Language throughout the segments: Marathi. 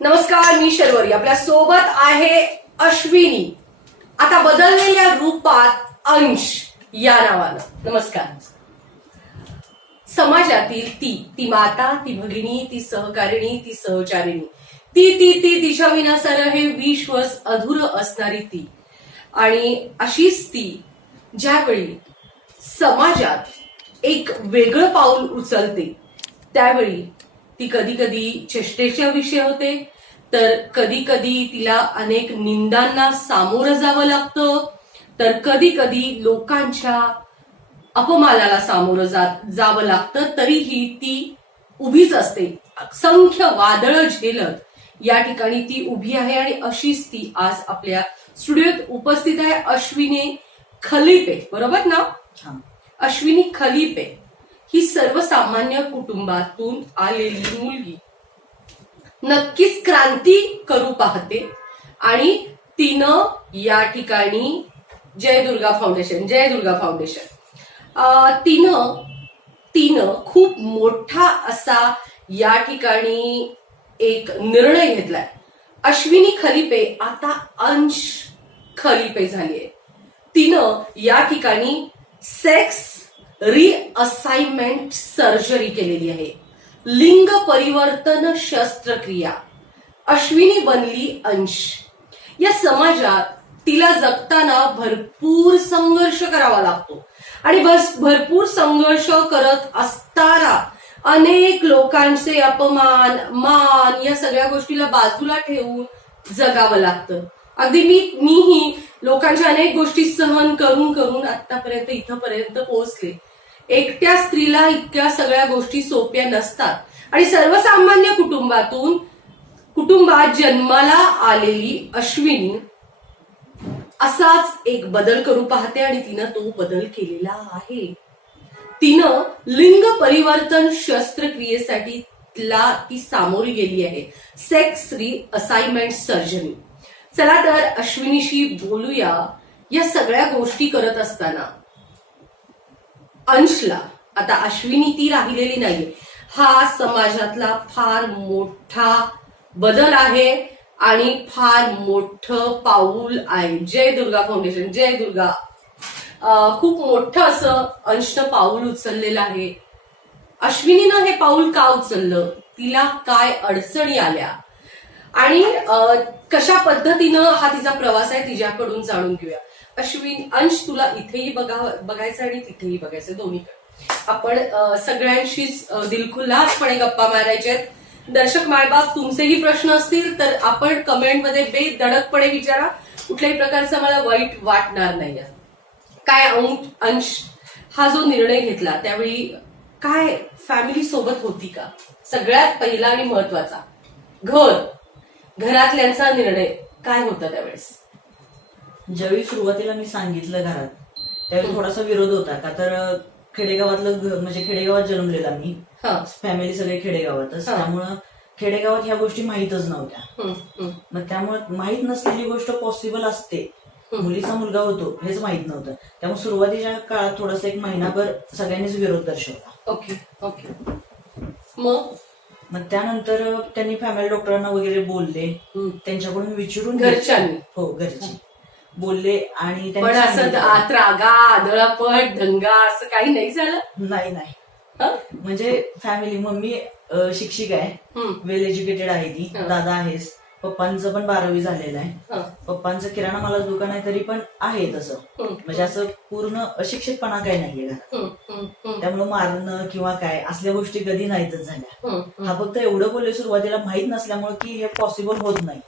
नमस्कार, मी शर्वरी. आपल्या सोबत आहे अश्विनी, आता बदललेल्या रूपात अंश या नावानं. नमस्कार. समाजातील ती माता, ती भगिनी, ती सहकारिणी, ती सहचारिणी, ती तिच्याविना सारं हे विश्वच अधुरं असणारी ती. आणि अशीच ती ज्यावेळी समाजात एक वेगळं पाऊल उचलते त्यावेळी ती कधी कधी चेष्टेचा विषय होते, तर कधी कधी तिला अनेक निंदांना सामोरं जावं लागतं, तर कधी कधी लोकांच्या अपमानाला सामोरं जावं लागतं. तरीही ती उभीच असते. असंख्य वादळं झेलत या ठिकाणी ती उभी आहे. आणि अशीच ती आज आपल्या स्टुडिओत उपस्थित आहे. अश्विनी खलिपे, बरोबर ना? अश्विनी खलिपे ही सर्वसामान्य कुटुंबातून आलेली मुलगी नक्कीच क्रांती करू पाहते. आणि तिनं या ठिकाणी जय दुर्गा फाउंडेशन तिनं खूप मोठा असा या ठिकाणी एक निर्णय घेतलाय. अश्विनी खलिपे आता अंश खलिपे झालीये. तिनं या ठिकाणी सेक्स रिअसाइनमेंट सर्जरी केलेली आहे. लिंग परिवर्तन शस्त्रक्रिया. अश्विनी बनली अंश. या समाजात तिला जगताना भरपूर संघर्ष करावा लागतो आणि भरपूर संघर्ष करत असताना अनेक लोकांचे अपमान, मान या सगळ्या गोष्टीला बाजूला ठेवून जगावं लागतं. अगदी मीही लोकांच्या अनेक गोष्टी सहन करून आतापर्यंत इथपर्यंत पोहोचले. एकट्या स्त्रीला इतक्या सगळ्या गोष्टी सोप्या नसतात. आणि सर्वसामान्य कुटुंबात जन्माला आलेली अश्विनी असाच एक बदल करू पाहते आणि तिनं तो बदल केलेला आहे. तिनं लिंग परिवर्तन शस्त्रक्रियेसाठी ती सामोरी गेली आहे. Sex reassignment surgery. चला तर अश्विनीशी बोलूया. या सगळ्या गोष्टी करत असताना अंशला, आता अश्विनी ती राहिलेली नाहीये, हा समाजातला फार मोठा बदल आहे आणि फार मोठं पाऊल आहे. जय दुर्गा फाउंडेशन, जय दुर्गा. खूप मोठं असं अंशनं पाऊल उचललेलं आहे. अश्विनीनं हे पाऊल का उचललं, तिला काय अडचणी आल्या आणि कशा पद्धतीनं हा तिचा प्रवास आहे तिच्याकडून जाणून घेऊया. अंश, तुला इथेही बघायचं आणि तिथेही बघायचं, दोन्हीकडे. आपण सगळ्यांशीच दिलखुलासपणे गप्पा मारायचे. दर्शक मायबाप, तुमचेही प्रश्न असतील तर आपण कमेंटमध्ये बेधडकपणे विचारा. कुठल्याही प्रकारचं मला वाईट वाटणार नाही. काय अंश हा जो निर्णय घेतला त्यावेळी काय फॅमिली सोबत होती का? सगळ्यात पहिला आणि महत्वाचा, घरातल्यांचा निर्णय काय होता त्यावेळेस? ज्यावेळी सुरुवातीला मी सांगितलं घरात, त्यावेळी थोडासा विरोध होता. का तर खेडेगावातलं म्हणजे खेडेगावात जन्मलेला मी, फॅमिली सगळे खेडेगावातच, त्यामुळं खेडेगावात ह्या गोष्टी माहीतच नव्हत्या. मग त्यामुळे माहीत नसलेली गोष्ट पॉसिबल असते, मुलीचा मुलगा होतो हेच माहित नव्हतं. त्यामुळे सुरुवातीच्या काळात थोडासा 1 महिनाभर सगळ्यांनीच विरोध दर्शवला. ओके. मग त्यानंतर त्यांनी फॅमिली डॉक्टरांना वगैरे बोलले, त्यांच्याकडून विचारून घरची बोलले. आणि पण असं त्रागा, आदळापट, दंगा असं काही नाही झालं? नाही. म्हणजे फॅमिली, मम्मी शिक्षिका आहे, वेल एज्युकेटेड आहे ती, दादा आहेस, पप्पांचं पण 12वी झालेलं आहे. पप्पांचं किराणा मालाचं दुकान आहे, तरी पण आहे तसं, म्हणजे असं पूर्ण अशिक्षितपणा काही नाहीये घरात. त्यामुळे मारणं किंवा काय असल्या गोष्टी कधी नाहीतच झाल्या. हा फक्त एवढं बोलले सुरुवातीला, माहीत नसल्यामुळे की हे पॉसिबल होत नाही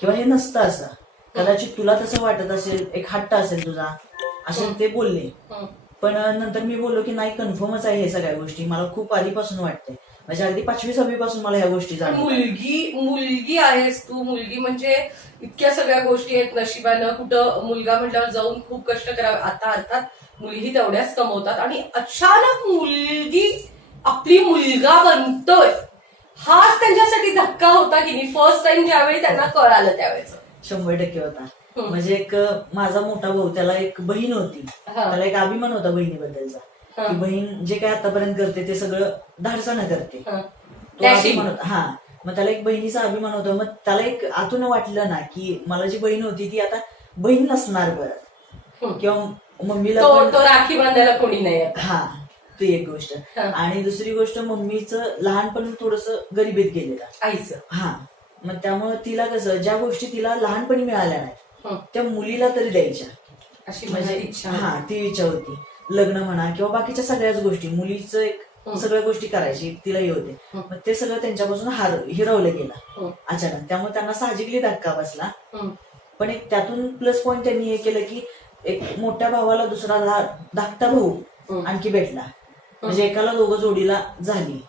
किंवा हे नसतं असं. कदाचित तुला तसं वाटत असेल, एक हट्ट असेल तुझा, असे ते बोलले. पण नंतर मी बोललो की नाही, कन्फर्मच आहे हे सगळ्या गोष्टी, मला खूप आधीपासून वाटतंय. म्हणजे अगदी 5वी-6वी पासून मला ह्या गोष्टी जाणवल्या. मुलगी आहेस तू, मुलगी म्हणजे इतक्या सगळ्या गोष्टी आहेत नशिबानं. कुठं मुलगा म्हटल्यावर जाऊन खूप कष्ट करावे. आता अर्थात मुलगी तेवढ्याच कमवतात आणि अचानक मुलगी आपली मुलगा बनतोय, हाच त्यांच्यासाठी धक्का होता की नाही? फर्स्ट टाइम ज्यावेळी त्यांना कळालं त्यावेळेस 100% होता. म्हणजे एक माझा मोठा भाऊ, त्याला एक बहीण होती, त्याला एक अभिमान होता बहिणीबद्दलचा, की बहीण जे काय आतापर्यंत करते ते सगळं धाडसानं करते. तो अभिमान होता. मग त्याला एक बहिणीचा अभिमान होता. मग त्याला एक आतून वाटलं ना की मला जी बहीण होती ती आता बहीण नसणार परत, किंवा मम्मीला तो राखी बांधायला कोणी नाही. हा, ती एक गोष्ट. आणि दुसरी गोष्ट, मम्मीचं लहानपण थोडस गरिबीत गेलेलं आईचं. हा, मग त्यामुळे तिला कसं ज्या गोष्टी तिला लहानपणी मिळाल्या नाहीत त्या मुलीला तरी द्यायच्या, अशी म्हणजे इच्छा. हा, ती इच्छा होती. लग्न म्हणा किंवा बाकीच्या सगळ्याच गोष्टी, मुलीचं एक सगळ्या गोष्टी करायची तिला हे होते. मग ते सगळं त्यांच्यापासून हिरवलं गेलं अचानक. त्यामुळे त्यांना साहजिकली धक्का बसला. पण एक त्यातून प्लस पॉईंट त्यांनी हे केलं की एक मोठ्या भावाला दुसरा धाकटा भाऊ आणखी भेटला, म्हणजे एकाला दोघं जोडीला झाली.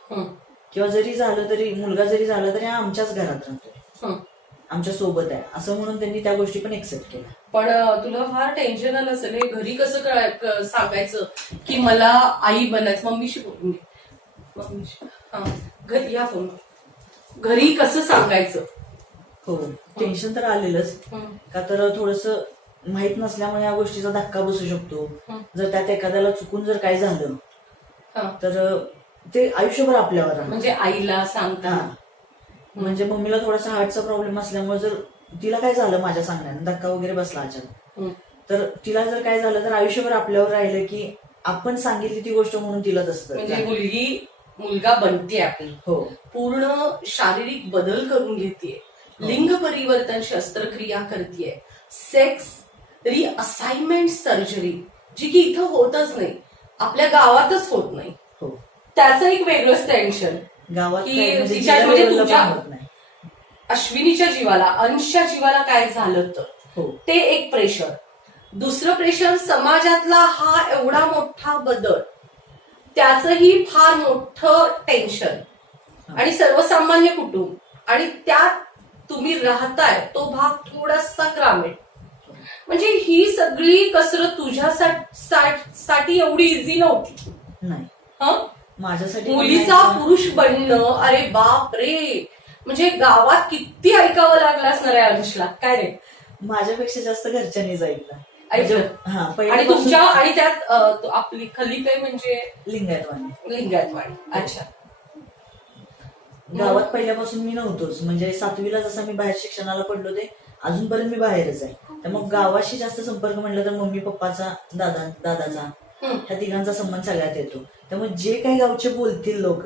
किंवा जरी झालं तरी, मुलगा जरी झाला तरी आमच्याच घरात राहतो, आमच्या सोबत आहे, असं म्हणून त्यांनी त्या गोष्टी पण एक्सेप्ट केल्या. पण तुला फार टेन्शन आलं असेल हे घरी कसं सांगायचं की मला आई बनायचं. मम्मीशी बोलून घे, मम्मीशी. घरी या फोन, घरी कसं सांगायचं. हो, टेन्शन तर आलेलंच. का तर थोडस माहित नसल्यामुळे या गोष्टीचा धक्का बसू शकतो. जर त्यात एखाद्याला चुकून जर काय झालं तर ते आयुष्यभर आपल्यावर राहणार. म्हणजे आईला सांगता, म्हणजे मम्मीला थोडासा हार्टचा प्रॉब्लेम असल्यामुळे जर तिला काय झालं माझ्या सांगण्याने, धक्का वगैरे बसला अचानक, तर तिला जर काय झालं तर आयुष्यभर आपल्यावर राहिलं की आपण सांगितली ती गोष्ट म्हणून तिला तसं. म्हणजे मुलगा बनते आपली, हो, पूर्ण शारीरिक बदल करून घेते, लिंग परिवर्तन शस्त्रक्रिया करते, सेक्स रिअसाइनमेंट सर्जरी, जी की इथं होतच नाही, आपल्या गावातच होत नाही. हो, त्याचं एक वेगळंच टेन्शन गावात म्हणजे तुझ्या अश्विनीच्या जीवाला, अंशच्या जीवाला काय झालं तर ते एक प्रेशर. दुसरं प्रेशर, समाजातला हा एवढा मोठा बदल, त्याचंही फार मोठं टेन्शन. आणि सर्वसामान्य कुटुंब, आणि त्यात तुम्ही राहताय तो भाग थोडासा ग्रामीण. म्हणजे ही सगळी कसरत तुझ्यासाठी एवढी इझी नव्हती. नाही, माझ्यासाठी मुलीचा पुरुष बनणं, अरे बाप रे, म्हणजे गावात किती ऐकावं लागलं असणार आहे अंशला. काय रे, माझ्यापेक्षा जास्त घरच्यांनीच ऐकलं. आणि तुमच्या, आणि त्यात आपली खलीपे म्हणजे लिंगायतवाडी. अच्छा, गावात पहिल्यापासून मी नव्हतोच, म्हणजे 7वीला जसं मी बाहेर शिक्षणाला पडलो ते अजूनपर्यंत मी बाहेरच आहे. त्यामुळे गावाशी जास्त संपर्क म्हटलं तर मम्मी पप्पाचा, दादाचा, ह्या तिघांचा संबंध सगळ्यात येतो. त्यामुळे जे काही गावचे बोलतील लोक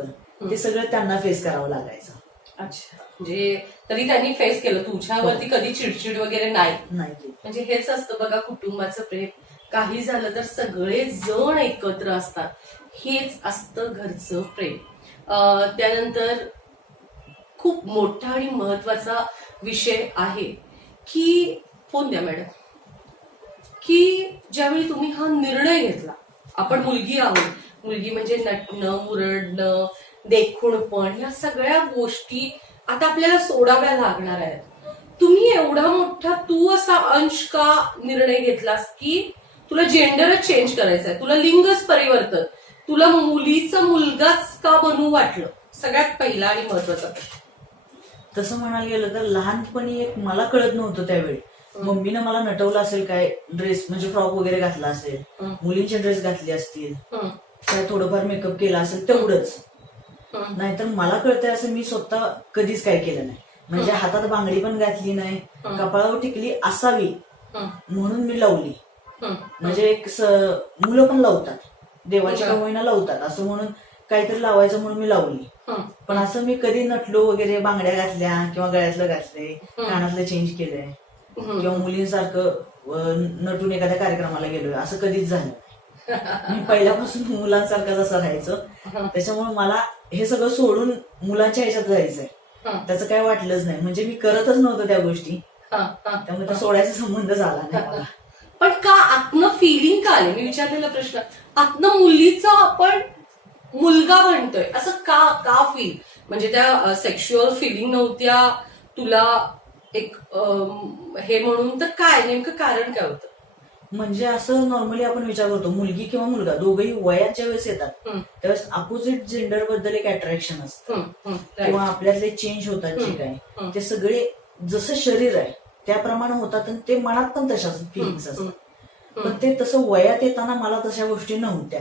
ते सगळं त्यांना फेस करावं लागायचं. अच्छा, म्हणजे तरी त्यांनी फेस केलं, तुझ्यावरती कधी चिडचिड वगैरे नाही. म्हणजे हेच असतं बघा कुटुंबाचं प्रेम. काही झालं तर सगळे जण एकत्र असतात, हेच असतं घरचं प्रेम. त्यानंतर खूप मोठा आणि महत्वाचा विषय आहे की, फोन द्या मॅडम, की ज्यावेळी तुम्ही हा निर्णय घेतला, आपण मुलगी आहोत, मुलगी म्हणजे नटणं, मुरडणं, देखूनपण, या सगळ्या गोष्टी आता आपल्याला सोडाव्या लागणार आहेत. तुम्ही एवढा मोठा, तू असा अंश का निर्णय घेतलास की तुला जेंडरच चेंज करायचंय, तुला लिंगच परिवर्तन, तुला मुलीचा मुलगाच का बनवू वाटलं? सगळ्यात पहिला आणि महत्वाचा प्रश्न. तसं म्हणायला गेलं तर लहानपणी एक मला कळत नव्हतं त्यावेळी, मम्मीनं मला नटवलं असेल काय, ड्रेस म्हणजे फ्रॉक वगैरे घातला असेल, मुलींचे ड्रेस घातले असतील, काय थोडंफार मेकअप केला असेल तेवढंच. नाहीतर मला कळतंय असं मी स्वतः कधीच काय केलं नाही. म्हणजे हातात बांगडी पण घातली नाही, कपाळावर टिकली असावी म्हणून मी लावली. म्हणजे एक मुलं पण लावतात, देवाच्या कवयीना लावतात असं म्हणून काहीतरी लावायचं म्हणून मी लावली. पण असं मी कधी नटलो वगैरे, बांगड्या घातल्या किंवा गळ्यातलं घातलंय, कानातलं चेंज केलंय किंवा मुलींसारखं नटून एखाद्या कार्यक्रमाला गेलोय असं कधीच झालं. मी पहिल्यापासून मुलांसारखं जसं राहायचं, त्याच्यामुळे मला हे सगळं सोडून मुलांच्या ह्याच्यात जायचंय, त्याचं काय वाटलंच नाही. म्हणजे मी करतच नव्हतं त्या गोष्टी, त्यामुळे त्या सोडायचा संबंध झाला नाही मला. पण का आतनं फिलिंग का आले? मी विचारलेला प्रश्न, आतनं मुलीचा आपण मुलगा बनतोय असं का फील? म्हणजे त्या सेक्शुअल फिलिंग नव्हत्या तुला एक हे म्हणून, तर काय नेमकं कारण काय होतं? म्हणजे असं नॉर्मली आपण विचार करतो, मुलगी किंवा मुलगा दोघंही वयात ज्या वेळेस येतात त्यावेळेस अपोजिट जेंडर बद्दल एक अट्रॅक्शन असतं, किंवा आपल्यातले चेंज होतात जे काय, ते सगळे जसं शरीर आहे त्याप्रमाणे होतात आणि ते मनात पण तशाच फिलिंग्स असतात. पण ते तसं वयात येताना मला तशा गोष्टी नव्हत्या.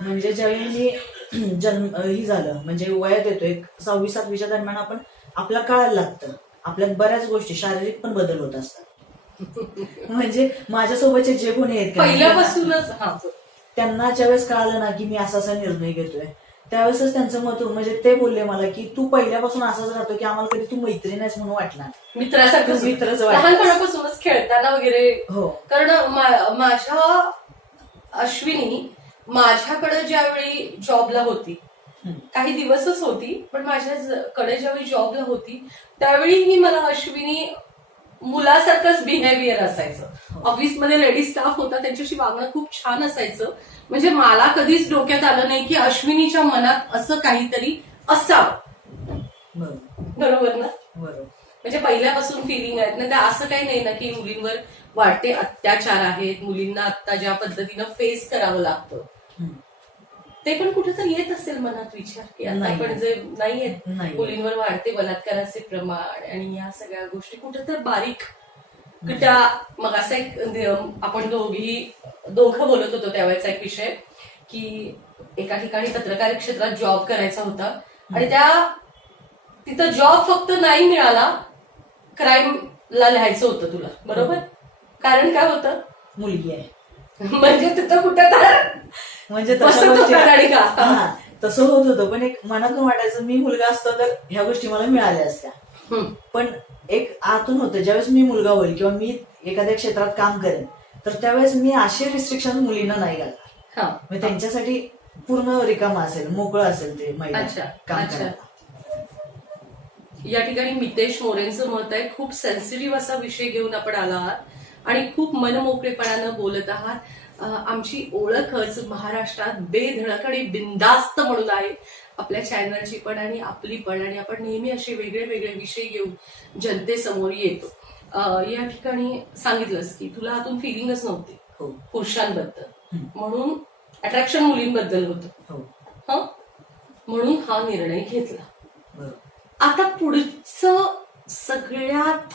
म्हणजे ज्यावेळी मी ही झालं म्हणजे वयात येतो एक 6वी-7वीच्या दरम्यान आपण आपला कळायला लागतं, आपल्यात बऱ्याच गोष्टी शारीरिक पण बदल होत असतात. म्हणजे माझ्यासोबतचे जे कोणी आहेत पहिल्यापासूनच त्यांना ज्यावेळेस कळालं ना की मी असा निर्णय घेतोय, त्यावेळेसच त्यांचं मत म्हणजे ते बोलले मला की तू पहिल्यापासून असाच राहतो की आम्हाला कधी तू मैत्रीण आहेस म्हणून वाटणार, मित्रासारखं मित्रच लहानपणापासूनच खेळताना वगैरे. हो, कारण माझ्या अश्विनी माझ्याकडे ज्यावेळी जॉबला होती, काही दिवसच होती, पण माझ्याकडे ज्यावेळी जॉबला होती त्यावेळीही मला अश्विनी मुलासारखंच बिहेवियर असायचं. ऑफिसमध्ये लेडीज स्टाफ होता, त्यांच्याशी वागणं खूप छान असायचं. म्हणजे मला कधीच डोक्यात आलं नाही की अश्विनीच्या मनात असं काहीतरी असावं. बरोबर ना? बरोबर. म्हणजे पहिल्यापासून फिलिंग आहेत ना, त्या असं काही नाही ना की मुलींवर वाढते अत्याचार आहेत, मुलींना आता ज्या पद्धतीनं फेस करावं लागतं, ते पण कुठेतरी येत असेल मनात विचार की आता पण जे नाही येत, मुलींवर वाढते बलात्काराचे प्रमाण आणि या सगळ्या गोष्टी कुठेतरी बारीक त्या. मग असा एक आपण दोघं बोलत होतो त्यावेळेचा एक विषय की एका ठिकाणी पत्रकार क्षेत्रात जॉब करायचा होता आणि तिथं जॉब फक्त नाही मिळाला, क्राईमला लिहायचं होतं तुला, बरोबर? कारण काय होतं, मुलगी आहे. म्हणजे तिथं कुठं तर म्हणजे तसं होत होतं, पण एक मनातून वाटायचं मी मुलगा असतो तर ह्या गोष्टी मला मिळाल्या असत्या. पण एक आतून होतं ज्यावेळेस मी मुलगा होईल किंवा मी एखाद्या क्षेत्रात काम करेन तर त्यावेळेस मी असे रिस्ट्रिक्शन मुलींना नाही घालणार. म्हणजे त्यांच्यासाठी पूर्ण रिकामा असेल, मोकळं असेल ते महिला काम करायला. या ठिकाणी मितेश मोरेंचं मत आहे, खूप सेन्सिटिव्ह असा विषय घेऊन आपण आला आहात आणि खूप मनमोकळेपणानं बोलत आहात. आमची ओळखच महाराष्ट्रात बेधडक आणि बिनधास्त म्हणून आहे, आपल्या चॅनलची पण आणि आपली पण, आणि आपण नेहमी असे वेगळे वेगळे विषय घेऊन जनतेसमोर येतो. या ठिकाणी सांगितलंस की तुला आतून फिलिंगच नव्हती पुरुषांबद्दल, म्हणून अट्रॅक्शन मुलींबद्दल होतं, म्हणून हा निर्णय घेतला. आता पुढचं सगळ्यात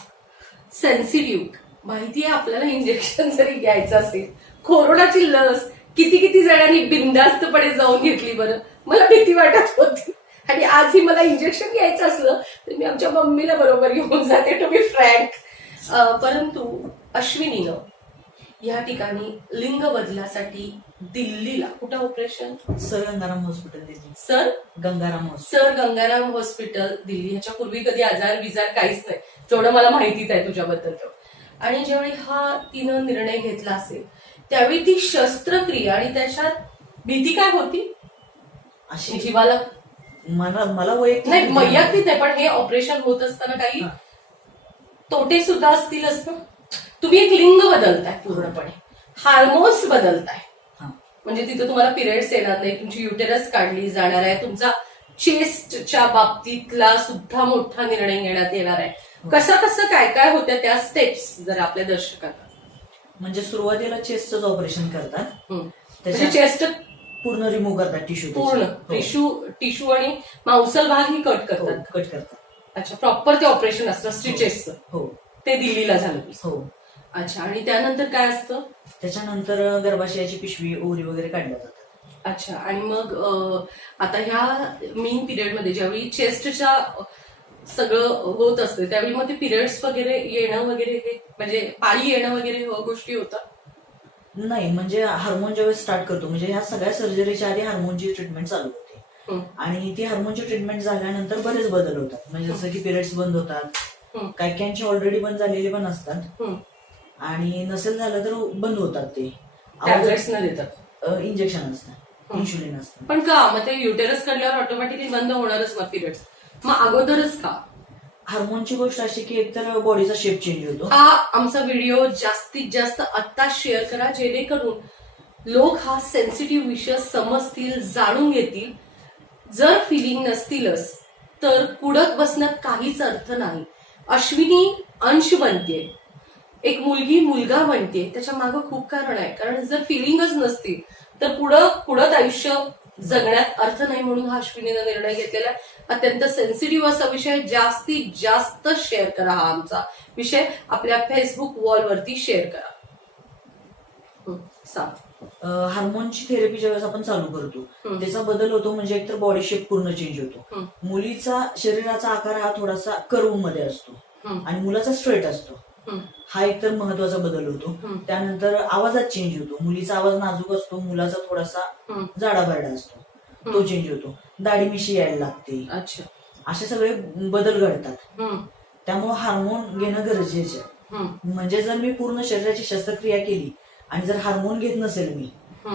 सेन्सिटिव्ह माहितीये आपल्याला, इंजेक्शन जरी घ्यायचं असेल, कोरोनाची लस किती जणांनी बिनधास्तपणे जाऊन घेतली बरं, मला भीती वाटत होती. आणि आजही मला इंजेक्शन घ्यायचं असलं तर मी आमच्या मम्मीला बरोबर घेऊन जाते, टू बी फ्रँक. परंतु अश्विनीनं या ठिकाणी लिंग बदलासाठी दिल्लीला, कुठं operation? Sir Gangaram hospital Delhi. Sir Gangaram hospital Delhi. ह्याच्यापूर्वी कधी आजार विजार काहीच नाही, जेवढं मला माहितीच आहे तुझ्याबद्दल. आणि ज्यावेळी तिनं निर्णय घेतला असेल त्यावेळी ती शस्त्रक्रिया आणि त्याच्यात भीती काय होती अशी जीवाला? मला वैयक्तिक नाही, पण हे ऑपरेशन होत असताना काही तोटे सुद्धा असतीलच ना. तुम्ही एक लिंग बदलताय, पूर्णपणे हार्मोन्स बदलताय, म्हणजे तिथं तुम्हाला पिरियड्स येणार नाही, तुमची युटेरस काढली जाणार आहे, तुमचा चेस्टच्या बाबतीतला सुद्धा मोठा निर्णय घेण्यात येणार आहे. कसं काय होत्या त्या स्टेप्स जर आपल्या दर्शकांना? म्हणजे सुरुवातीला चेस्टच ऑपरेशन करतात, त्याची चेस्ट पूर्ण रिमूव्ह करतात, टिश्यू आणि मांसल भाग ही कट करतात. अच्छा, प्रॉपर ते ऑपरेशन असतं स्टिचेसचं. हो, ते दिल्लीला झालं. हो. अच्छा, आणि त्यानंतर काय असतं? त्याच्यानंतर गर्भाशयाची पिशवी, ओव्हरी वगैरे काढल्या जातात. अच्छा, आणि मग आता ह्या मेन पिरियडमध्ये ज्यावेळी चेस्टच्या सगळं होत असते त्यावेळी मग ते पिरियड्स वगैरे येणं वगैरे, म्हणजे पाळी येणं वगैरे गोष्टी होतात? नाही, म्हणजे हार्मोन ज्यावेळेस स्टार्ट करतो, म्हणजे ह्या सगळ्या सर्जरीच्या आधी हार्मोनची ट्रीटमेंट चालू होते आणि ती हार्मोनची ट्रीटमेंट झाल्यानंतर बरेच बदल होतात. म्हणजे जसं की पिरियड्स बंद होतात, काही ऑलरेडी बंद झालेले पण असतात आणि नसेल झालं तर बंद होतात. ते टॅब्लेट्स न देतात, इंजेक्शन असतं, इन्शुलिन असतं. पण का मग ते युटेरस काढल्यावर ऑटोमॅटिकली बंद होणारच मग पिरियड्स? मग अगोदरच का? हार्मोनची गोष्ट अशी की एकतर बॉडीचा शेप चेंज होतो. हा आमचा व्हिडिओ जास्तीत जास्त आत्ता शेअर करा, जेणेकरून लोक हा सेन्सिटिव्ह विषय समजतील, जाणून घेतील. जर फिलिंग नसतीलच तर कुडत बसण्यात काहीच अर्थ नाही. अश्विनी अंश बनते, एक मुलगी मुलगा बनते, त्याच्या मागं खूप कारण आहे. कारण जर फिलिंगच नसतील तर पुढं आयुष्य जगण्यात अर्थ नाही. म्हणून हा अश्विनीनं निर्णय घेतलेला अत्यंत सेन्सिटिव्ह असा विषय जास्तीत जास्त शेअर करा. हा आमचा विषय आपल्या फेसबुक वॉलवरती शेअर करा. सांग. हार्मोनची थेरपी ज्यावेळेस आपण चालू करतो त्याचा बदल होतो, म्हणजे एकतर बॉडी शेप पूर्ण चेंज होतो. मुलीचा शरीराचा आकार हा थोडासा कर्व मध्ये असतो आणि मुलाचा स्ट्रेट असतो. हा एकतर महत्वाचा बदल होतो. त्यानंतर आवाजात चेंज होतो. मुलीचा आवाज नाजूक असतो, मुलाचा थोडासा जाडाबारडा असतो, तो चेंज होतो. दाढी मिशी यायला लागते. असे सगळे बदल घडतात. त्यामुळे हार्मोन घेणं गरजेचं आहे. म्हणजे जर मी पूर्ण शरीराची शस्त्रक्रिया केली आणि जर हार्मोन घेत नसेल मी,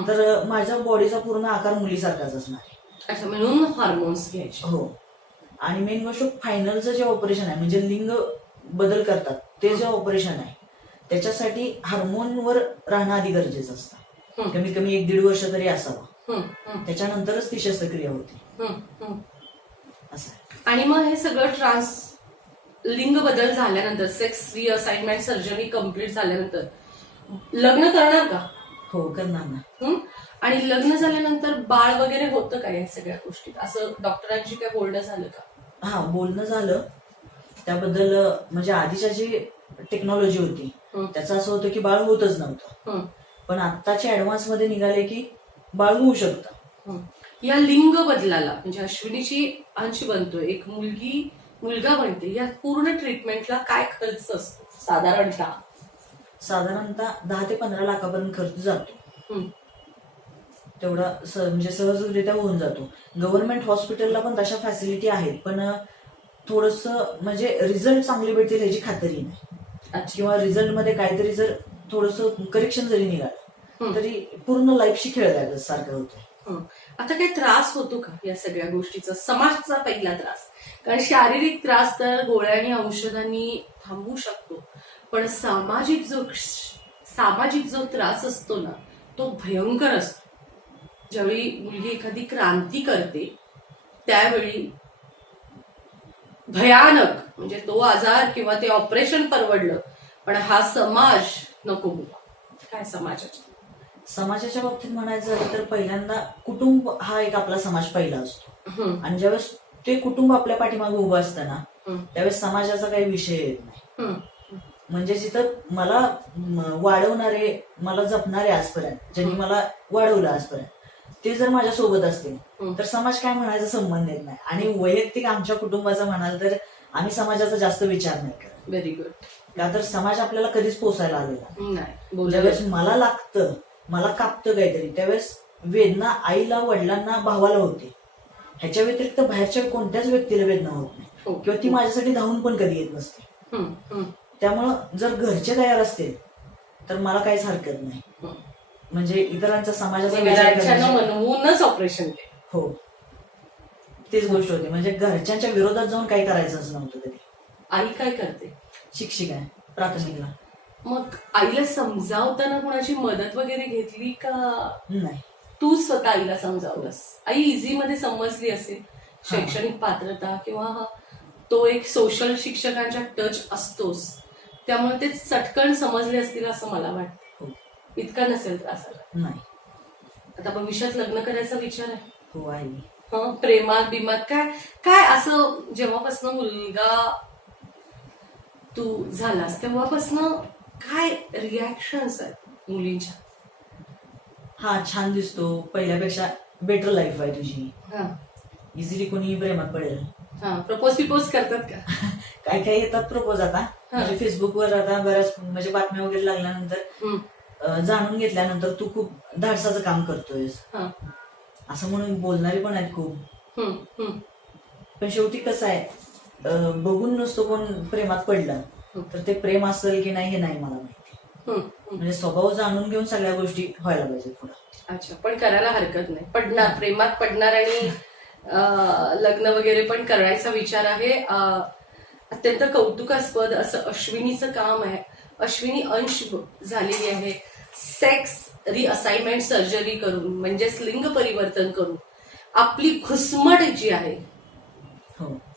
तर माझ्या बॉडीचा पूर्ण आकार मुलीसारखाच असणार आहे. म्हणून हार्मोन्स घ्यायचे. हो. आणि मेन गोष्ट फायनलचं जे ऑपरेशन आहे, म्हणजे लिंग बदल करतात ते जे ऑपरेशन आहे, त्याच्यासाठी हार्मोनवर राहणं आधी गरजेचं असतं. कमीत कमी 1-1.5 वर्ष तरी असावं. त्याच्यानंतरच ती शस्त्रक्रिया होती. असं. आणि मग हे सगळं लिंग बदल झाल्यानंतर, सेक्स रिअसाइनमेंट सर्जरी कम्प्लीट झाल्यानंतर लग्न करणार का? हो, करणार ना. आणि लग्न झाल्यानंतर बाळ वगैरे होतं का या सगळ्या गोष्टीत? असं डॉक्टरांशी काय बोलणं झालं का? हा, बोलणं झालं. त्याबद्दल म्हणजे आधीच्या जी टेक्नॉलॉजी होती त्याचं असं होतं की बाळ होतच नव्हतं. पण आत्ताच्या ऍडव्हान्स मध्ये निघाले की बाळ होऊ शकतं. या लिंग बदलाला म्हणजे अश्विनीची अंश बनतोय, एक मुलगा बनते, या पूर्ण ट्रीटमेंटला काय खर्च असतो साधारणतः? 10 ते 15 लाखापर्यंत खर्च जातो. तेवढा म्हणजे सहजरित्या होऊन जातो. गव्हर्नमेंट हॉस्पिटलला पण तशा फॅसिलिटी आहेत, पण थोडस म्हणजे रिझल्ट चांगले भेटतील ह्याची खात्री नाही. किंवा रिझल्ट मध्ये काहीतरी जर थोडस करेक्शन जरी निघालं तरी पूर्ण लाईफशी खेळल्या सारखं होतं. आता काही त्रास होतो का या सगळ्या गोष्टीचा? समाजचा पहिला त्रास, कारण शारीरिक त्रास तर गोळ्या आणि औषधांनी थांबवू शकतो, पण सामाजिक जो त्रास असतो ना, तो भयंकर असतो. ज्यावेळी मुलगी एखादी क्रांती करते त्यावेळी भयानक, म्हणजे तो आजार किंवा ते ऑपरेशन परवडलं, पण हा समाज नको बुवा. काय समाजाच्या बाबतीत म्हणायचं झालं तर पहिल्यांदा कुटुंब हा एक आपला समाज पहिला असतो. आणि ज्यावेळेस ते कुटुंब आपल्या पाठीमागे उभं असतं ना, त्यावेळेस समाजाचा काही विषय येत नाही. म्हणजे जिथं मला वाढवणारे, मला जपणारे आजपर्यंत, ज्यांनी मला वाढवलं आजपर्यंत, ते जर माझ्या सोबत असतील तर समाज काय म्हणायचा संबंध येत नाही. आणि वैयक्तिक आमच्या कुटुंबाचं म्हणाल तर आम्ही समाजाचा जास्त विचार नाही करत. Very good. का तर समाज आपल्याला कधीच पोसायला आलेला नाही. ज्यावेळेस मला लागतं, मला कापतं काहीतरी, त्यावेळेस वेदना आईला, वडिलांना, भावाला होते. ह्याच्या व्यतिरिक्त बाहेरच्या कोणत्याच व्यक्तीला वेदना होत नाही, किंवा ती माझ्यासाठी धावून पण कधी येत नसते. त्यामुळं जर घरचे तयार असतील तर मला काहीच हरकत नाही. म्हणजे इतरांचा समाजाचा विचार म्हणूनच ऑपरेशन. हो, तीच गोष्ट होती. म्हणजे घरच्यांच्या विरोधात जाऊन काही करायचंच नव्हतं कधी. आई काय करते? शिक्षिका आहे प्राथमिकला. मग आईला समजावताना कोणाची मदत वगैरे घेतली का? नाही, तू स्वतः आईला समजावलंस? आई इझी मध्ये समजली असेल, शैक्षणिक पात्रता किंवा तो एक सोशल शिक्षकांच्या टच असतोच, त्यामुळे ते चटकन समजले असतील असं मला वाटतं. इतका नसेल त्रास आला. नाही. आता भविष्यात लग्न करायचा विचार आहे? हो आहे. प्रेमात बिमात काय असं जेव्हापासून मुलगा तू झालास तेव्हापासून काय रिॲक्शन्स आहेत मुलींच्या? हा, छान दिसतो, पहिल्यापेक्षा बेटर लाईफ आहे तुझी, इझिली कोणी प्रेमात पडेल. प्रपोज करतात का? काय काय येतात प्रपोज. आता म्हणजे फेसबुकवर आता बऱ्याच म्हणजे बातम्या वगैरे लागल्यानंतर, जाणून घेतल्यानंतर तू खूप धाडसाचं काम करतोयस असं म्हणून बोलणारे पण आहेत खूप. पण शेवटी कसं आहे, बघून नसतो कोण प्रेमात पडलं, तर ते प्रेम असेल की नाही हे नाही मला माहिती. म्हणजे स्वभाव जाणून घेऊन सगळ्या गोष्टी व्हायला पाहिजे पुढे. अच्छा, पण करायला हरकत नाही. पडणार, प्रेमात पडणार आणि लग्न वगैरे पण करायचा विचार आहे. अत्यंत कौतुकास्पद असं अश्विनीचं काम आहे. अश्विनी अंश झालेली आहे सेक्स रिअसाइनमेंट सर्जरी करून, म्हणजेच लिंग परिवर्तन करून आपली घुसमट जी आहे.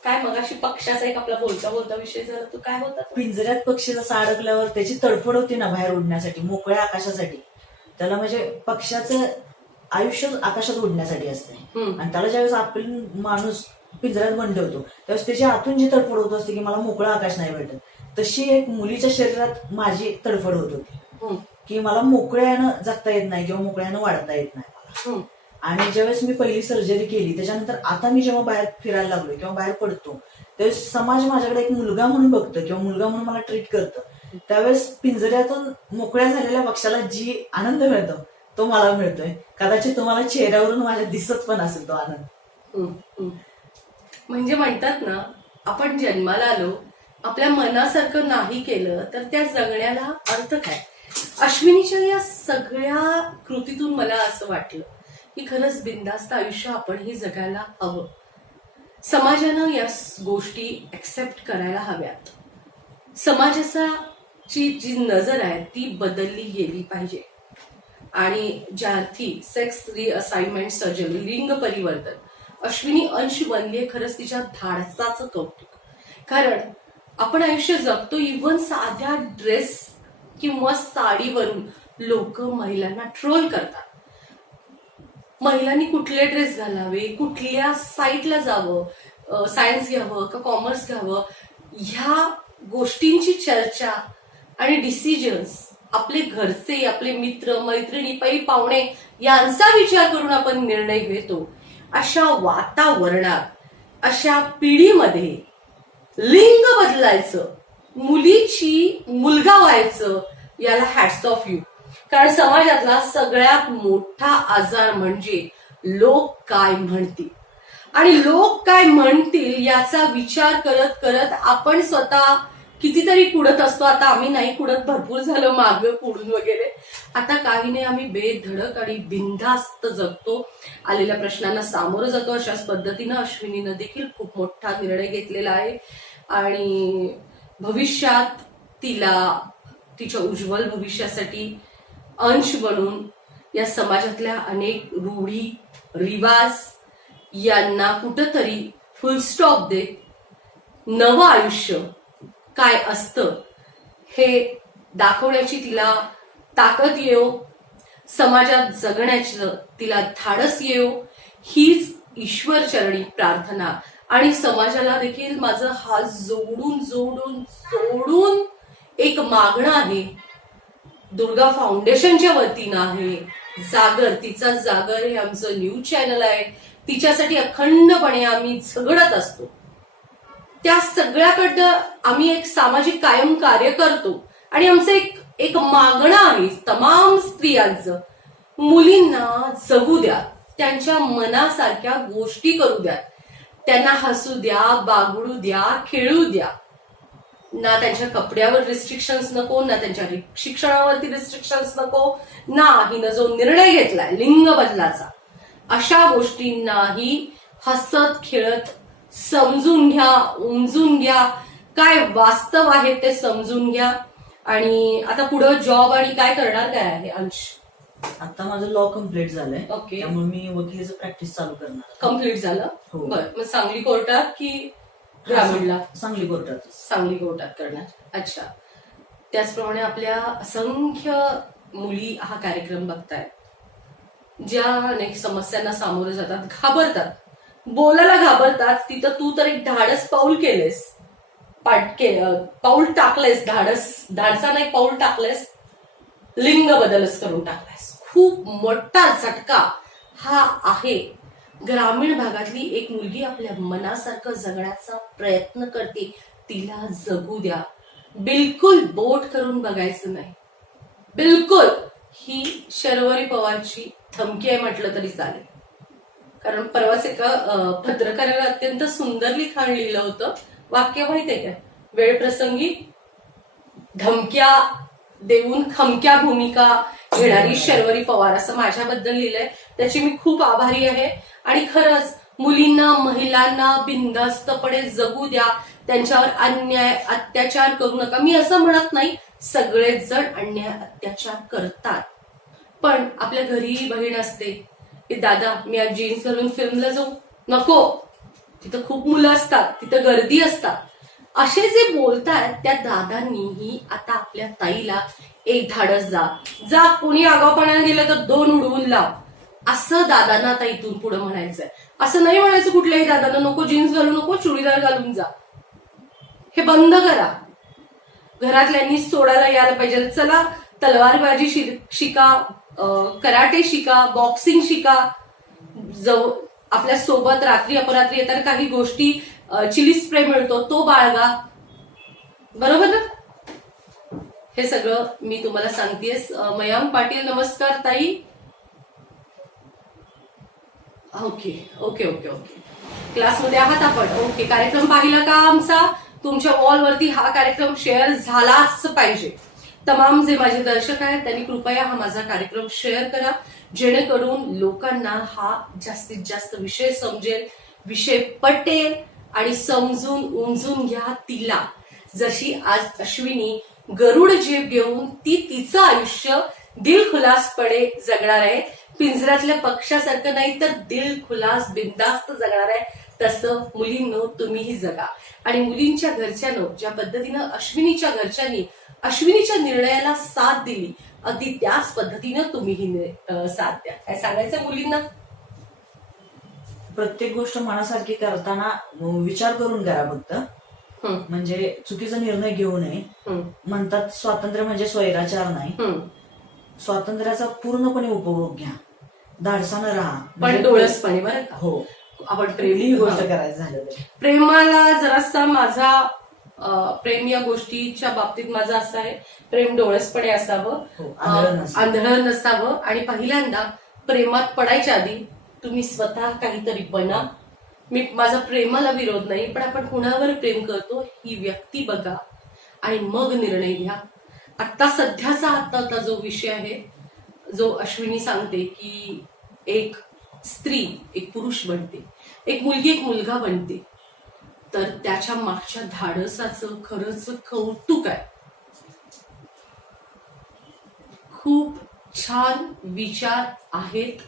काय मगाशी पक्षाचा एक आपला बोलता विषय झाला, तो काय होता? पिंजऱ्यात पक्षी जसा अडकल्यावर त्याची तडफड होती ना बाहेर उडण्यासाठी, मोकळ्या आकाशासाठी. त्याला म्हणजे पक्षाचं आयुष्य आकाशात उडण्यासाठी असते. आणि त्याला ज्यावेळेस आपण माणूस पिंजऱ्यात बंद ठेवतो त्यावेळेस त्याच्या आतून जी तडफड होत असते की मला मोकळं आकाश नाही भेटत, तशी एक मुलीच्या शरीरात माझी तडफड होत होती की मला मोकळ्यानं जगता येत नाही किंवा मोकळ्यानं वाढता येत नाही मला. आणि ज्यावेळेस मी पहिली सर्जरी केली त्याच्यानंतर आता मी जेव्हा बाहेर फिरायला लागलो किंवा बाहेर पडतो त्यावेळेस समाज माझ्याकडे एक मुलगा म्हणून बघतो किंवा मुलगा म्हणून मला ट्रीट करतं. त्यावेळेस पिंजऱ्यातून मोकळ्या झालेल्या पक्षाला जी आनंद मिळतो तो मला मिळतोय. कदाचित तुम्हाला चेहऱ्यावरून माझ्या दिसत पण असेल तो आनंद. म्हणजे म्हणतात ना, आपण जन्माला आलो, आपल्या मनासारखं नाही केलं तर त्या जगण्याला अर्थ काय. अश्विनीच्या या सगळ्या कृतीतून मला असं वाटलं की खरंच बिनधास्त आयुष्य आपणही जगायला हवं. समाजानं या गोष्टी एक्सेप्ट करायला हव्यात. समाजाची जी नजर आहे ती बदलली गेली पाहिजे. आणि ज्या अर्थी सेक्स रिअसाइनमेंट सर्जरी, लिंग परिवर्तन अश्विनी अंश बनलीये, खरंच तिच्या धाडसाचं कौतुक. कारण आपण आयुष्य जगतो, इव्हन साध्या ड्रेस किंवा साडीवरून लोक महिलांना ट्रोल करतात. महिलांनी कुठले ड्रेस घालावे, कुठल्या साईटला जावं, सायन्स घ्यावं का कॉमर्स घ्यावं, ह्या गोष्टींची चर्चा आणि डिसिजन्स आपले घरचे, आपले मित्र मैत्रिणी, पै पाहुणे यांचा विचार करून आपण निर्णय घेतो. अशा वातावरणात, अशा पिढीमध्ये लिंग बदलायचं, मुलीची मुलगा व्हायचं, याला हॅट्स ऑफ यू. कारण समाजातला सगळ्यात मोठा आजार म्हणजे लोक काय म्हणतील. आणि लोक काय म्हणतील याचा विचार करत करत आपण स्वतः कितीतरी कुडत असतो. आता आम्ही नाही कुडत, भरपूर झालं मागं कुडून वगैरे. आता काही नाही, आम्ही बेधडक आणि बिनधास्त जगतो, आलेल्या प्रश्नांना सामोरं जातो. अशाच पद्धतीनं अश्विनीनं देखील खूप मोठा निर्णय घेतलेला आहे. आणि भविष्यात तिला तिच्या उज्ज्वल भविष्यासाठी अंश बनून या समाजातल्या अनेक रूढी रिवाज यांना कुठंतरी फुलस्टॉप देत नवं आयुष्य काय असतं हे दाखवण्याची तिला ताकद येवो, समाजात जगण्याचं तिला धाडस येवो, हीच ईश्वर चरणी प्रार्थना. आणि समाजाला देखील माझं हात जोडून जोडून जोडून एक मागणं आहे. दुर्गा फाउंडेशनच्या वतीनं आहे. जागर, तिचा जागर हे आमचं न्यूज चॅनल आहे. तिच्यासाठी अखंडपणे आम्ही झगडत असतो. त्या सगळ्याकडनं आम्ही एक सामाजिक कायम कार्य करतो. आणि आमचं एक मागणं आहे तमाम स्त्रियांचं, मुलींना जगू द्या, त्यांच्या मनासारख्या गोष्टी करू द्या, त्यांना हसू द्या, बागडू द्या, खेळू द्या. ना त्यांच्या कपड्यावर रिस्ट्रिक्शन्स नको, ना त्यांच्या शिक्षणावरती रिस्ट्रिक्शन्स नको, ना हिनं जो निर्णय घेतलाय लिंग बदलाचा, अशा गोष्टींनाही हसत खेळत समजून घ्या, उमजून घ्या, काय वास्तव आहे ते समजून घ्या. आणि आता पुढं जॉब आणि काय करणार काय आहे अंश? आता माझं लॉ कम्प्लीट झालंय. ओके. त्यामुळे मी वकिलीचं प्रॅक्टिस चालू करणार. कम्प्लीट झालं? हो. बरं, मग सांगली कोर्टात की ग्रामीणला? सांगली कोर्टात. सांगली कोर्टात करणार. अच्छा. त्याचप्रमाणे आपल्या असंख्य मुली हा कार्यक्रम बघतायत, ज्या अनेक समस्यांना सामोरे जातात, घाबरतात, बोलायला घाबरतात. तिथं तू तर एक धाडस पाऊल केलेस, पाऊल टाकलेस, धाडसानं एक पाऊल टाकलेस, लिंग बदलच करून टाकलास. खूप मोठा झटका हा आहे. ग्रामीण भागातली एक मुलगी आपल्या मनासारखं जगण्याचा प्रयत्न करते, तिला जगू द्या. बिलकुल बोट करून बघायचं नाही, बिलकुल. ही शर्वरी पवारची धमकी आहे म्हटलं तरी चालेल. कारण परवाच एका पत्रकाराला अत्यंत सुंदर लिखाण लिहिलं होतं. वाक्य माहितीये का? वेळप्रसंगी धमक्या देऊन खमक्या भूमिका घेणारी शर्वरी पवार, असं माझ्याबद्दल लिहिलंय. त्याची मी खूप आभारी आहे. आणि खरंच मुलींना, महिलांना बिनधास्तपणे जगू द्या, त्यांच्यावर अन्याय अत्याचार करू नका. मी असं म्हणत नाही, सगळेच जण अन्याय अत्याचार करतात, पण आपल्या घरी बहीण असते की दादा मी आज जीन्स घालून फिल्मला जाऊ, नको, तिथं खूप मुलं असतात, तिथं गर्दी असतात. असे जे बोलतात त्या दादांनीही आता आपल्या ताईला एक धाडस जा, कोणी आगाऊपणाने गेलं तर 2 उडवून लाव, असं दादांना आता इथून पुढे म्हणायचंय. असं नाही म्हणायचं कुठल्याही दादांना, नको जीन्स घालू, नको चुडीदार घालून जा. हे बंद करा. घरातल्यांनी सोडायला यायला पाहिजे. चला तलवारबाजी शिका, कराटे शिका, बॉक्सिंग शिका, आपल्या सोबत रात्री अपरात्री येताना काही गोष्टी चिली स्प्रे मिळतो तो बाळगा, बरोबर ना? हे सगळं मी तुम्हाला सांगतेस. मयांक पाटील नमस्कार ताई. ओके ओके ओके ओके, क्लासमध्ये आहात आपण. ओके, कार्यक्रम पाहिला का आमचा? तुमच्या वॉलवरती हा कार्यक्रम शेअर झालाच पाहिजे. तमाम जे माझे दर्शक आहेत त्यांनी कृपया हा माझा कार्यक्रम शेअर करा, जेणेकरून लोकांना हा जास्तीत जास्त विषय समजेल, विषय पटेल आणि समजून उमजून घ्या तिला. जशी आज अश्विनी गरुड झेप घेऊन ती तिचं आयुष्य दिलखुलासपणे जगणार आहे, पिंजऱ्यातल्या पक्षासारखं नाही तर दिलखुलास बिनधास्त जगणार आहे, तसं मुलींनो तुम्हीही जगा. आणि मुलींच्या घरच्यानं ज्या पद्धतीनं अश्विनीच्या घरच्यांनी अश्विनीच्या निर्णयाला साथ दिली, अगदी त्याच पद्धतीनं तुम्हीही साथ द्या. काय सांगायचं मुलींना? प्रत्येक गोष्ट मनासारखी करताना विचार करून करा फक्त, म्हणजे चुकीचा निर्णय घेऊ नये. म्हणतात स्वातंत्र्य म्हणजे स्वैराचार नाही, स्वातंत्र्याचा पूर्णपणे उपभोग घ्या, धाडसानं राहा, पण डोळसपणे, बरं का? हो, आपण ही गोष्ट करायचं झालं तर. प्रेमाला जरासा माझा प्रेम या गोष्टीच्या बाबतीत माझा असा आहे, प्रेम डोळसपणे असावं, आंधळं नसावं. आणि पहिल्यांदा प्रेमात पडायच्या आधी तुम्ही स्वतः काहीतरी बना. मी माझा प्रेमाला विरोध नाही, पण आपण कुणावर प्रेम करतो ही व्यक्ती बघा आणि मग निर्णय घ्या. आता सध्याचा आता जो विषय आहे, जो अश्विनी सांगते की एक स्त्री एक पुरुष बनते, एक मुलगी एक मुलगा बनते, तर त्याच्या मागच्या धाडसाचं खरंच कौतुक आहे. खूप छान विचार आहेत,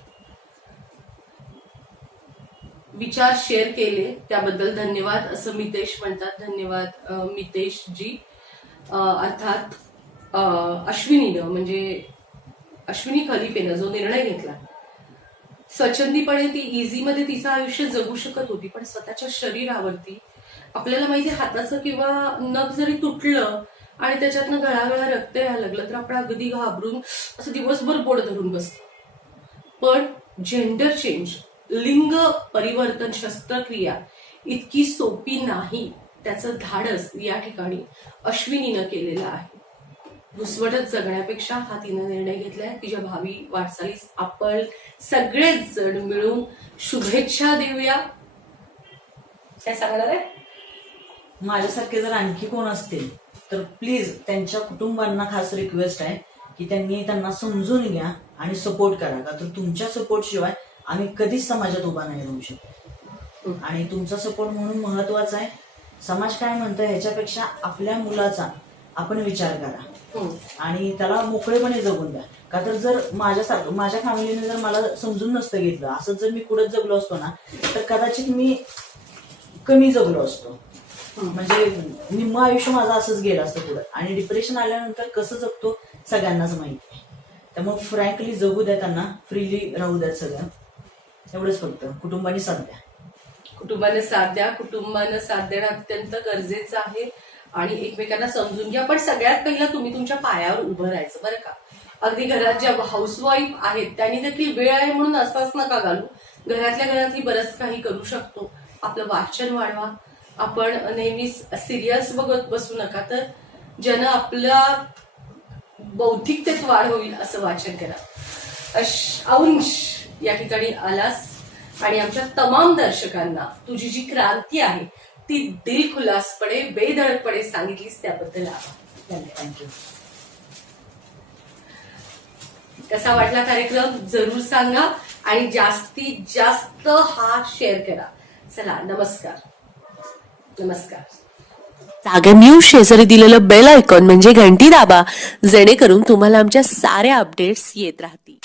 विचार शेअर केले त्याबद्दल धन्यवाद असं मितेश म्हणतात. धन्यवाद मितेश जी. अर्थात अश्विनीनं म्हणजे अश्विनी खलिफेनं जो निर्णय घेतला, स्वच्छंदीपणे ती इझीमध्ये तिचं आयुष्य जगू शकत होती, पण स्वतःच्या शरीरावरती आपल्याला माहिती हाताचं किंवा नख जरी तुटलं आणि त्याच्यातनं गळागळा रक्त यायला लागलं तर आपण अगदी घाबरून असं दिवसभर बोट धरून बसतो. पण जेंडर चेंज, लिंग परिवर्तन शस्त्रक्रिया इतकी सोपी नाही, त्याचं धाडस या ठिकाणी अश्विनीनं केलेलं आहे. घुसवटच जगण्यापेक्षा हा तिनं निर्णय घेतलाय. तिच्या भावी वाटचालीस आपण सगळेच जण मिळून शुभेच्छा देऊया. काय सांगणार आहे? माझ्यासारखे जर आणखी कोण असतील तर प्लीज त्यांच्या कुटुंबांना खास रिक्वेस्ट आहे की त्यांना समजून घ्या आणि सपोर्ट करा, का तर तुमच्या सपोर्ट शिवाय आम्ही कधीच समाजात उभा नाही राहू शकत. आणि तुमचा सपोर्ट म्हणून महत्वाचा आहे. समाज काय म्हणतोय ह्याच्यापेक्षा आपल्या मुलाचा आपण विचार करा आणि त्याला मोकळेपणे जगून द्या. का तर जर माझ्या फॅमिलीने जर मला समजून नसतं घेतलं, असंच जर मी कुठंच जगलो असतो ना, तर कदाचित मी कमी जगलो असतो. म्हणजे निम्म आयुष्य माझं असंच गेलं असतं पुढे. आणि डिप्रेशन आल्यानंतर कसं जगतो सगळ्यांनाच माहिती आहे. त्यामुळे फ्रँकली जगू द्या, त्यांना फ्रीली राहू द्या सगळं. एवढंच फक्त कुटुंबाने साथ द्या. कुटुंबाने साथ द्या. कुटुंबानं साथ देणं अत्यंत गरजेचं आहे आणि एकमेकांना समजून घ्या. पण सगळ्यात पहिला तुम्ही तुमच्या पायावर उभं राहायचं, बरं का? अगदी घरात ज्या हाऊसवाईफ आहेत त्यांनी देखील वेळ आहे म्हणून असताच नका घालू. घरातल्या घरातही बरंच काही करू शकतो. आपलं वाचन वाढवा. आपण नेहमीच सिरियल्स बघत बसू नका, तर ज्यानं आपल्या बौद्धिकतेत वाढ होईल असं वाचन करा. अंश या ठिकाणी आलास आणि आमच्या तमाम दर्शकांना तुझी जी क्रांती आहे ती दिलखुलासपणे बेधडकपणे सांगितलीस त्याबद्दल आभार. थँक्यू. कसा वाटला कार्यक्रम जरूर सांगा आणि जास्तीत जास्त हा शेअर करा. चला, नमस्कार. नमस्कार. जागा न्यूज शेजारी दिलेलं बेल आयकॉन म्हणजे घंटी दाबा, जेणेकरून तुम्हाला आमच्या साऱ्या अपडेट्स येत राहतील.